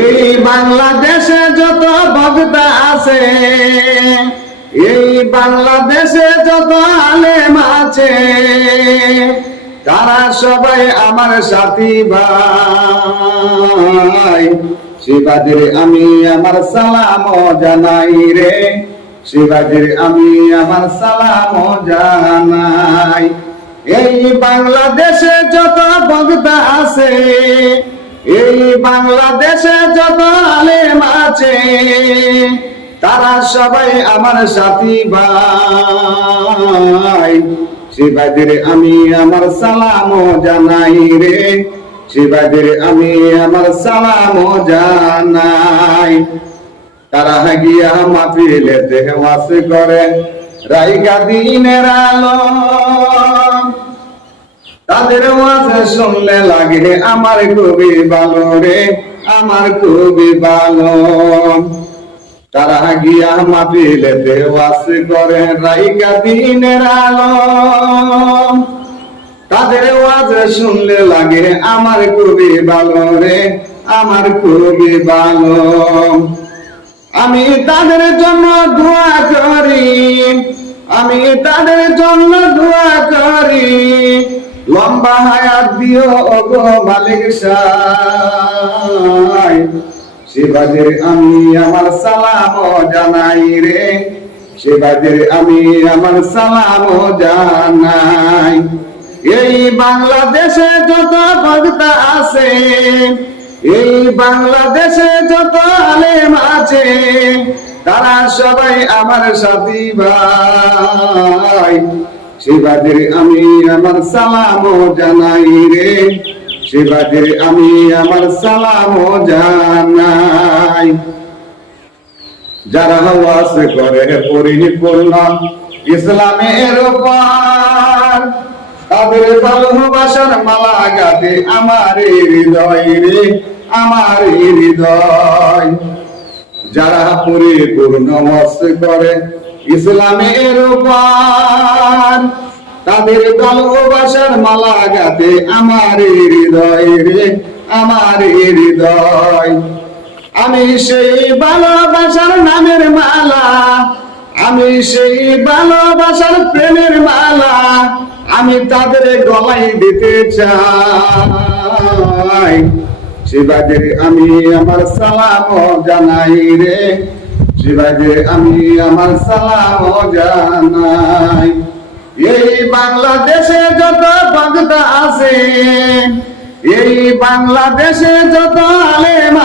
এই বাংলাদেশে যত বক্তা আছে, এই বাংলাদেশে যত আলেম আছে, তারা সবাই আমার সাথী ভাই। শিবাজির আমি আমার সালাম জানাই রে, শিবাজির আমি আমার সালাম জানাই। এই বাংলাদেশে যত বক্তা আছে, এই বাংলাদেশে যত আলেম আছে, তারা সবাই আমার সাথী ভাই। শিবাজির আমি আমার সালাম জানাই রে, শিবাজির আমি আমার সালাম জানাই। তারা গিয়া মাহফিলে ওয়াজ করে রাইগা দিনের আলো, তাদের ওয়াজ শুনলে লাগে আমার খুবই ভালো রে, আমার খুবই ভালো। তারা গিয়া মাহফিলে ওয়াজ করে রাইগা দিনের আলো, তাদের ওয়াজ শুনলে লাগে আমার খুবই ভালো রে, আমার খুবই ভালো। আমি তাদের জন্য দোয়া করি, আমি তাদের জন্য দোয়া করি, লম্বা হায়াত দিও ওগো মালিক সাই। শিবাজির আমি আমার সালাম জানাই রে, শিবাজির আমি আমার সালাম জানাই। এই বাংলাদেশে যত বক্তা আছে, এই বাংলাদেশে যত আলেম আছে, তারা সবাই আমার সাথী ভাই। শিবাজির আমি আমার সালাম জানাই রে, শিবাজির আমি আমার সালাম জানাই। যারা ওয়াজ করে পরিপূর্ণ ইসলামের উপর, তাদের ভালোবাসার মালা গাঁথে আমার হৃদয় রে, আমার হৃদয়। যারা পরিপূর্ণ ওয়াজ করে ইসলামের উপর, তাদের ভালোবাসার মালা গাঁথে আমার হৃদয় রে, আমার হৃদয়। আমি সেই ভালোবাসার নামের মালা, আমি সেই ভালোবাসার প্রেমের মালা, আমি তাদের গলায় দিতে চাই। শিবাজির আমি আমার সালাম জানাই রে, শিবাজির আমি আমার সালাম জানাই। এই বাংলাদেশে যত বক্তা আছে, এই বাংলাদেশে যত আলেম